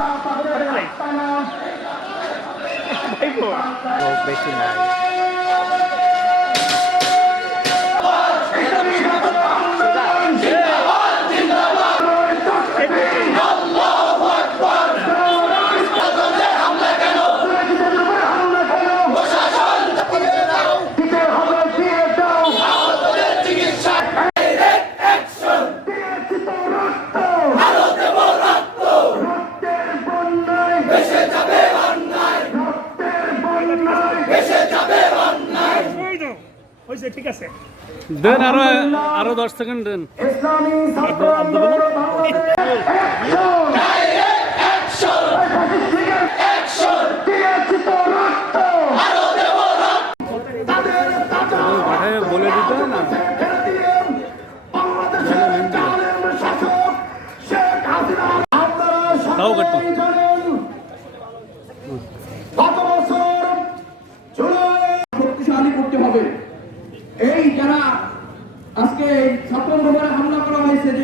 Ano na? Bye po. Go, best in life. দেন আরও আরও দশ সেকেন্ড দেন। বলে দিতে না তাও কাটতো গত বছর জুলাই শক্তিশালী করতে হবে এই যারা আজকে ছাত্র আন্দোলনে হামলা করা হয়েছে যে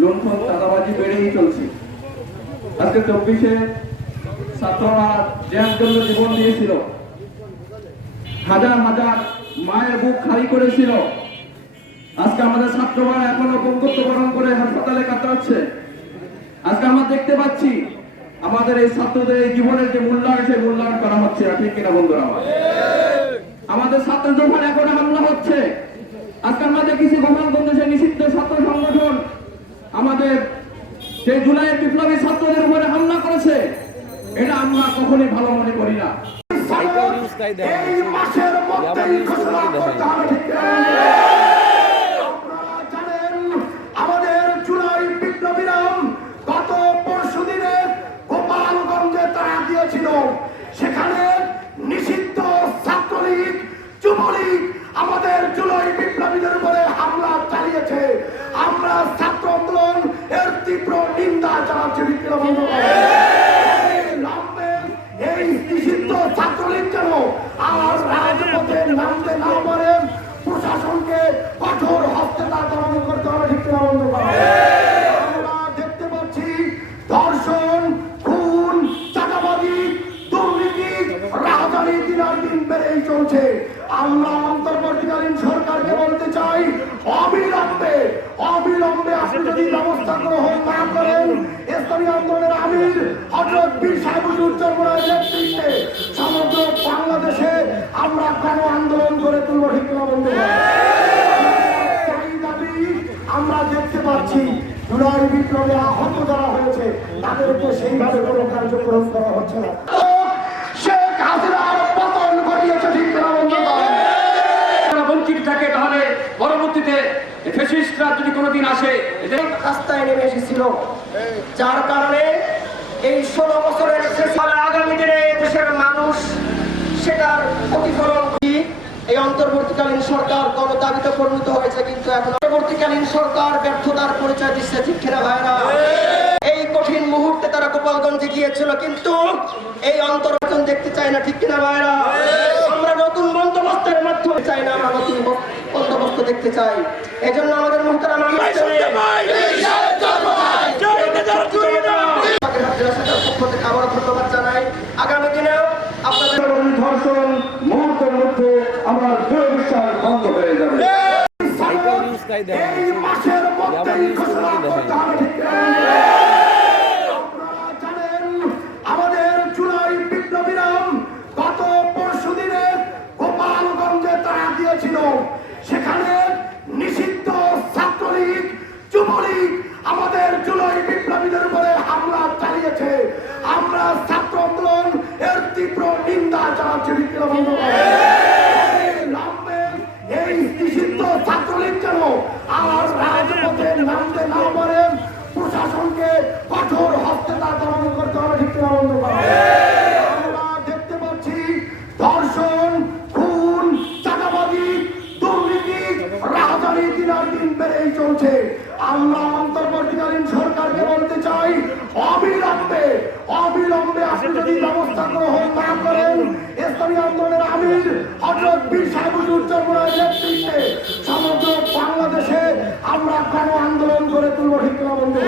লুণ্ঠন চাঁদাবাজি বেড়েই চলছে। আজকে চব্বিশে ছাত্ররা দেওয়ার জন্য জীবন দিয়েছিল। হাজার হাজার মায়ের বুক খালি করেছিল। আজকে আমাদের ছাত্ররা এখনও পঙ্গুত্ব বরণ করে হাসপাতালে কাতরাচ্ছে আজকে আমরা দেখতে পাচ্ছি, আমাদের এই ছাত্রদের এই জীবনের যে মূল্যায়ন, সেই মূল্যায়ন করা হচ্ছে না, ঠিক কিনা বন্ধুরা? আমার? আমাদের ছাত্র যখন এখন হামলা হচ্ছে, আজকে আমরা দেখেছি গোপালগঞ্জ সে নিষিদ্ধ ছাত্র আমাদের সেই জুলাইয়ের বিপ্লবী ছাত্রদের উপরে হামলা করেছে, এটা আমরা কখনোই ভালো মনে করি না। মাসের মধ্যেই আমাদের জুলাই বিপ্লবীরা গত পরশু দিনে গোপালগঞ্জে তারা দিয়েছিল। সেখানে নিষিদ্ধ ছাত্রলীগ, যুবলীগ ধর্ষণ খুন চাঁদাবাজি দুর্নীতি রাজধানী দিনার দিন বেড়েই চলছে আমরা অন্তর্বর্তীকালীন সরকারকে বলতে চাই অবিলম্বে অবিলম্বে আপনি যদি ব্যবস্থা গ্রহণ না করেন ইসলামী আন্দোলনের আমির হজরত বীর সাহেবুল চর্মরায় নেতৃত্বে সমগ্র বাংলাদেশে আমরা গণ আন্দোলন করে তুলব, ঠিক আমরা দেখতে পাচ্ছি, জুলাই বিপ্লবে আহত যারা হয়েছে, তাদেরকে সেইভাবে কোনো কার্যক্রম করা হচ্ছে না শেখ হাসিনার পতন ঘটিয়েছে ঠিক না বন্ধু যারা বঞ্চিত থাকে তাহলে পরবর্তীতে ফেসিস্টরা যদি কোনোদিন আসে রাস্তায় নেমে এসেছিল। যার কারণে এই ষোলো বছরের আগামী দিনে দেশের মানুষ সেটার প্রতিফলন কি? এই অন্তর্বর্তীকালীন সরকার কোন পরিণত হয়েছে কিন্তু এখন অন্তর্বর্তীকালীন সরকার ব্যর্থতার পরিচয় দিচ্ছে কিনা ভাইরা? এই কঠিন মুহূর্তে তারা গোপালগঞ্জে গিয়েছিল, কিন্তু এই অন্তর্বাচন দেখতে চায় না, ঠিক কিনা ভাইরা? আমরা নতুন বন্দোবস্তের মাধ্যমে চাই না, আমরা নতুন দেখতে চাই। এজন্য আমাদের মুহতারাম পক্ষ থেকে আবারও ধন্যবাদ জানাই। আগামী দিনেও আপনাদের ধর্ষণ মুহূর্তের মধ্যে আমার বিশ্বাস বন্ধ হয়ে যাবে। এই মাসের নিউজ ঘোষণা করতে হবে। ঠিক রাজনীতিটা আর রাজপথে চলছে আমরা অবিলম্বে অবিলম্বে আপনি যদি ব্যবস্থা গ্রহণ না করেন ইসলামী আন্দোলনের আমির হজরত বীর সাহেবুল চর্মনার নেতৃত্বে সমগ্র বাংলাদেশে আমরা গণ আন্দোলন করে তুলব, ঠিক বন্ধু?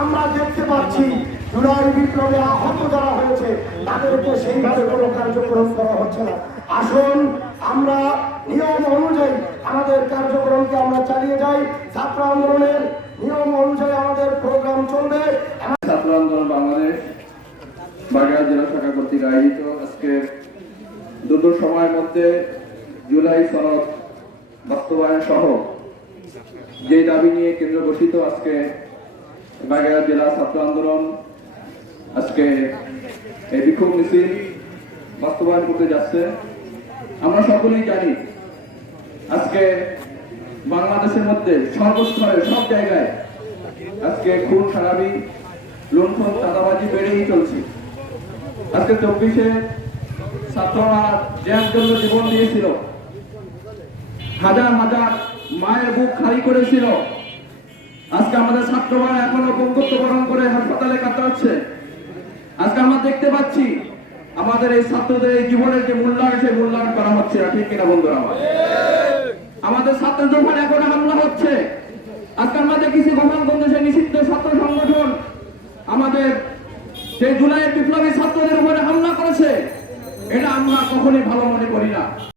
আমরা দেখতে পাচ্ছি, জুলাই বিপ্লবে আহত যারা হয়েছে, তাদেরকে সেইভাবে কোনো কার্যক্রম করা হচ্ছে না। আসুন, আমরা নিয়ম অনুযায়ী আমাদের কার্যক্রমকে আমরা চালিয়ে যাই। ছাত্র আন্দোলনের নিয়ম অনুযায়ী আমাদের প্রোগ্রাম চলবে। ছাত্র আন্দোলন বাংলাদেশ বাগেরহাট জেলা শাখা কর্তৃক আয়োজিত আজকে দুটো সময়ের মধ্যে জুলাই সনদ বাস্তবায়ন সহ যে দাবি নিয়ে কেন্দ্র গঠিত আজকে বাগেরহাট জেলা ছাত্র আন্দোলন, আজকে এই বিক্ষোভ মিছিল বাস্তবায়ন করতে যাচ্ছে। আমরা সকলেই জানি আজকে বাংলাদেশের মধ্যে সর্বস্তরে সব জায়গায় আজকে খুন খারাপি লুণ্ঠন, চাঁদাবাজি বেড়েই চলছে। আজকে চব্বিশে ছাত্ররা জ্যাম জন্য জীবন দিয়েছিল। হাজার হাজার মায়ের বুক খালি করেছিল। আজকে আমাদের ছাত্ররা এখনও বঙ্গত্ব বরণ করে হাসপাতালে কাতরাচ্ছে। আজকে আমরা দেখতে পাচ্ছি, আমাদের এই ছাত্রদের এই জীবনের যে মূল্যায়ন, সেই মূল্যায়ন করা হচ্ছে না, ঠিক কিনা বন্ধুরা? আমার আমাদের ছাত্রদের উপর এখন হামলা হচ্ছে, আজকে আমরা দেখেছি গোপালগঞ্জ সে নিষিদ্ধ ছাত্র সংগঠন, আমাদের সেই জুলাইয়ের বিপ্লবী ছাত্রদের উপরে হামলা করেছে। এটা আমরা কখনোই ভালো মনে করি না।